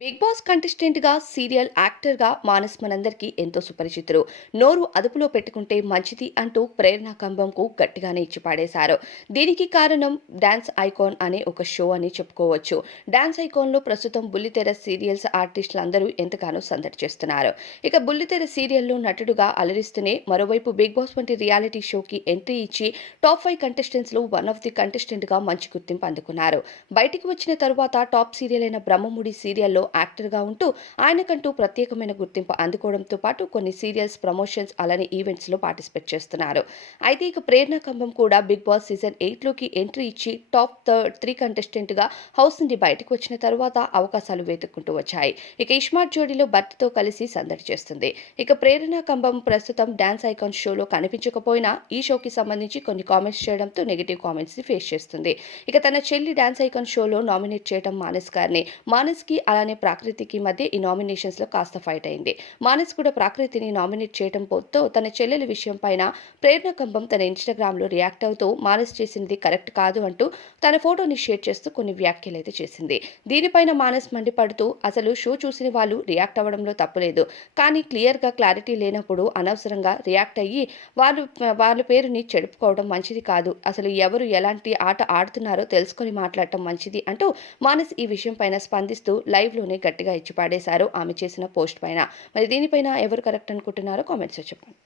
Big boss కంటెస్టెంట్‌గా, serial యాక్టర్‌గా మానస్ మనందరికీ ఎంతో సుపరిచితులు. నోరు అదుపులో పెట్టుకుంటే మంచిది అంటూ ప్రేరణ కంబంకు గట్టిగానే ఇచ్చి పడేశారు. దీనికి కారణం డాన్స్ ఐకాన్ అనే ఒక షో అని చెప్పుకోవచ్చు. డాన్స్ ఐకాన్‌లో ప్రస్తుతం బుల్లితెర సీరియల్స్ ఆర్టిస్టులందరూ ఎంతగానో సందడి చేస్తున్నారు. ఇక బుల్లితెర సీరియల్‌లో నటుడుగా అలరిస్తూనే మరోవైపు బిగ్ బాస్ వంటి రియాలిటీ షోకి ఎంట్రీ ఇచ్చి టాప్ 5 కంటెస్టెంట్స్‌లో వన్ ఆఫ్ ది కంటెస్టెంట్‌గా మంచి గుర్తింపు అందుకున్నారు. బయటికి వచ్చిన తరువాత టాప్ సీరియల్ అయిన బ్రహ్మముడి సీరియల్‌లో యాక్టర్‌గా ఉంటూ ఆయనకంటూ ప్రత్యేకమైన గుర్తింపు అందుకోవడంతో పాటు కొన్ని సీరియల్స్ ప్రమోషన్స్ అలానే ఈవెంట్స్‌లో పార్టిసిపేట్ చేస్తున్నారు. అయితే ఇక ప్రేరణ కంబం కూడా బిగ్ బాస్ సీజన్ 8లోకి ఎంట్రీ ఇచ్చి టాప్ 3 కంటెస్టెంట్‌గా హౌస్ నుండి బయటకు వచ్చిన తరువాత అవకాశాలు వెతుక్కుంటూ వచ్చాయి. ఇక ఇస్మార్ట్ జోడీలో భర్తతో కలిసి సందడి చేస్తుంది. ఇక ప్రేరణ కంబం ప్రస్తుతం డాన్స్ ఐకాన్ షోలో కనిపించకపోయినా ఈ షోకి సంబంధించి కొన్ని కామెంట్స్ చేయడంతో నెగెటివ్ కామెంట్స్‌ని ఫేస్ చేస్తుంది. ఇక తన చెల్లి డాన్స్ ఐకాన్ షోలో నామినేట్ చేయడం మానస్ గారిని. మానస్‌కి అలానే ప్రాకృతికి మధ్య ఈ నామినేషన్స్‌లో కాస్త ఫైట్ అయింది. మానస్ కూడా ప్రాకృతిని నామినేట్ చేయడంతో తన చెల్లెలి విషయం పైన ప్రేరణ కంబం తన ఇన్‌స్టాగ్రామ్‌లో రియాక్ట్ అవుతూ మానస్ చేసింది కరెక్ట్ కాదు అంటూ తన ఫోటోని షేర్ చేస్తూ కొన్ని వ్యాఖ్యలైతే చేసింది. దీనిపైన మానస్ మండిపడుతూ అసలు షో చూసిన వాళ్ళు రియాక్ట్ అవ్వడంలో తప్పులేదు. కానీ క్లియర్‌గా క్లారిటీ లేనప్పుడు అనవసరంగా రియాక్ట్ అయ్యి వాళ్ళు వాళ్ళ పేరుని చెడుపుకోవడం మంచిది కాదు. అసలు ఎవరు ఎలాంటి ఆట ఆడుతున్నారో తెలుసుకొని మాట్లాడటం మంచిది అంటూ మానస్ ఈ విషయం పైన స్పందిస్తూ లైవ్‌లోనే గట్టిగా ఇచ్చి పడేశారు ఆమె చేసిన పోస్ట్ పైన. మరి దీనిపైన ఎవరు కరెక్ట్ అనుకుంటున్నారో కామెంట్స్‌లో చెప్పండి.